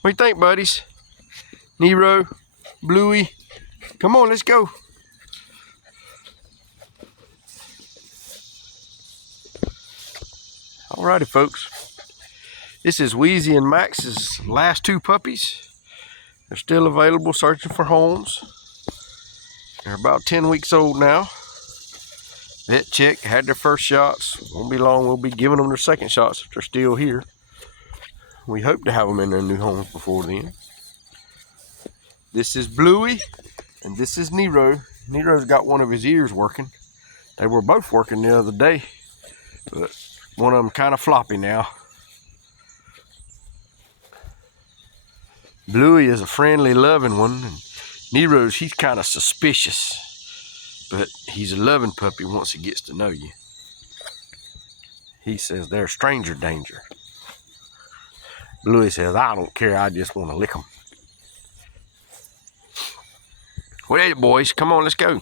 What do you think, buddies? Nero, Bluey, come on, let's go. Alrighty, folks. This is Wheezey and Max's last two puppies. They're still available, searching for homes. They're about 10 weeks old now. Vet check, had their first shots. Won't be long, we'll be giving them their second shots if they're still here. We hope to have them in their new homes before then. This is Bluey, and this is Nero. Nero's got one of his ears working. They were both working the other day, but one of them kind of floppy now. Bluey is a friendly, loving one, and Nero's, he's kind of suspicious, but he's a loving puppy once he gets to know you. He says they're stranger danger. Bluey says, I don't care, I just want to lick them. What is it, boys? Come on, let's go.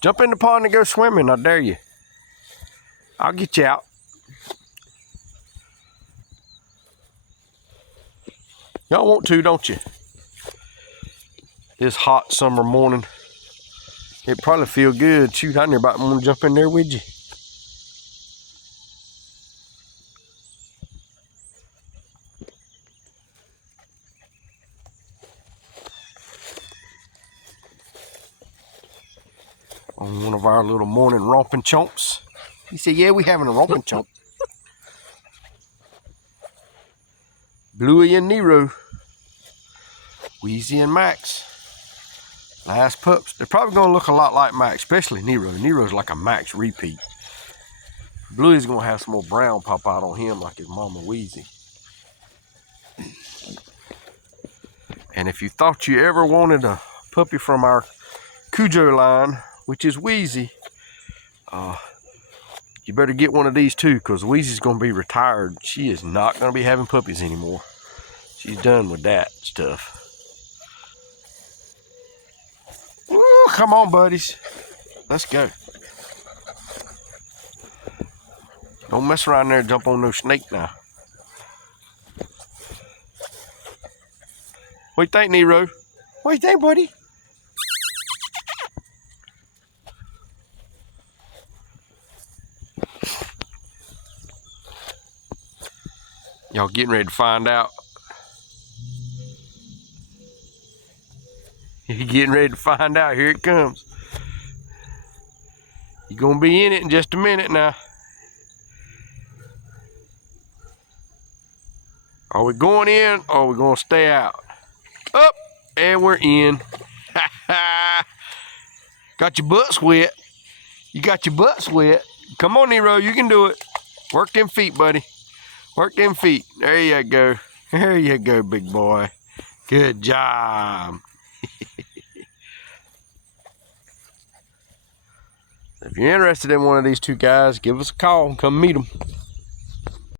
Jump in the pond and go swimming, I dare you. I'll get you out. Y'all want to, don't you? This hot summer morning, it probably feel good. Shoot, I never about want to jump in there with you. On one of our little morning romping chomps. He said, yeah, we having a romping chomp. Bluey and Nero. Wheezey and Max. Last pups. They're probably going to look a lot like Max, especially Nero. Nero's like a Max repeat. Bluey's going to have some more brown pop out on him like his mama Wheezey. And if you thought you ever wanted a puppy from our Cujo line, which is Wheezey, you better get one of these too, because Wheezey's going to be retired. She is not going to be having puppies anymore. She's done with that stuff. Ooh, come on, buddies. Let's go. Don't mess around there and jump on no snake now. What do you think, Nero? What do you think, buddy? Y'all getting ready to find out. You're getting ready to find out. Here it comes. You're going to be in it in just a minute now. Are we going in or are we going to stay out? Up, and we're in. Got your butts wet. You got your butts wet. Come on, Nero, you can do it. Work them feet, buddy. Work them feet. There you go. There you go, big boy. Good job. If you're interested in one of these two guys, give us a call and come meet them.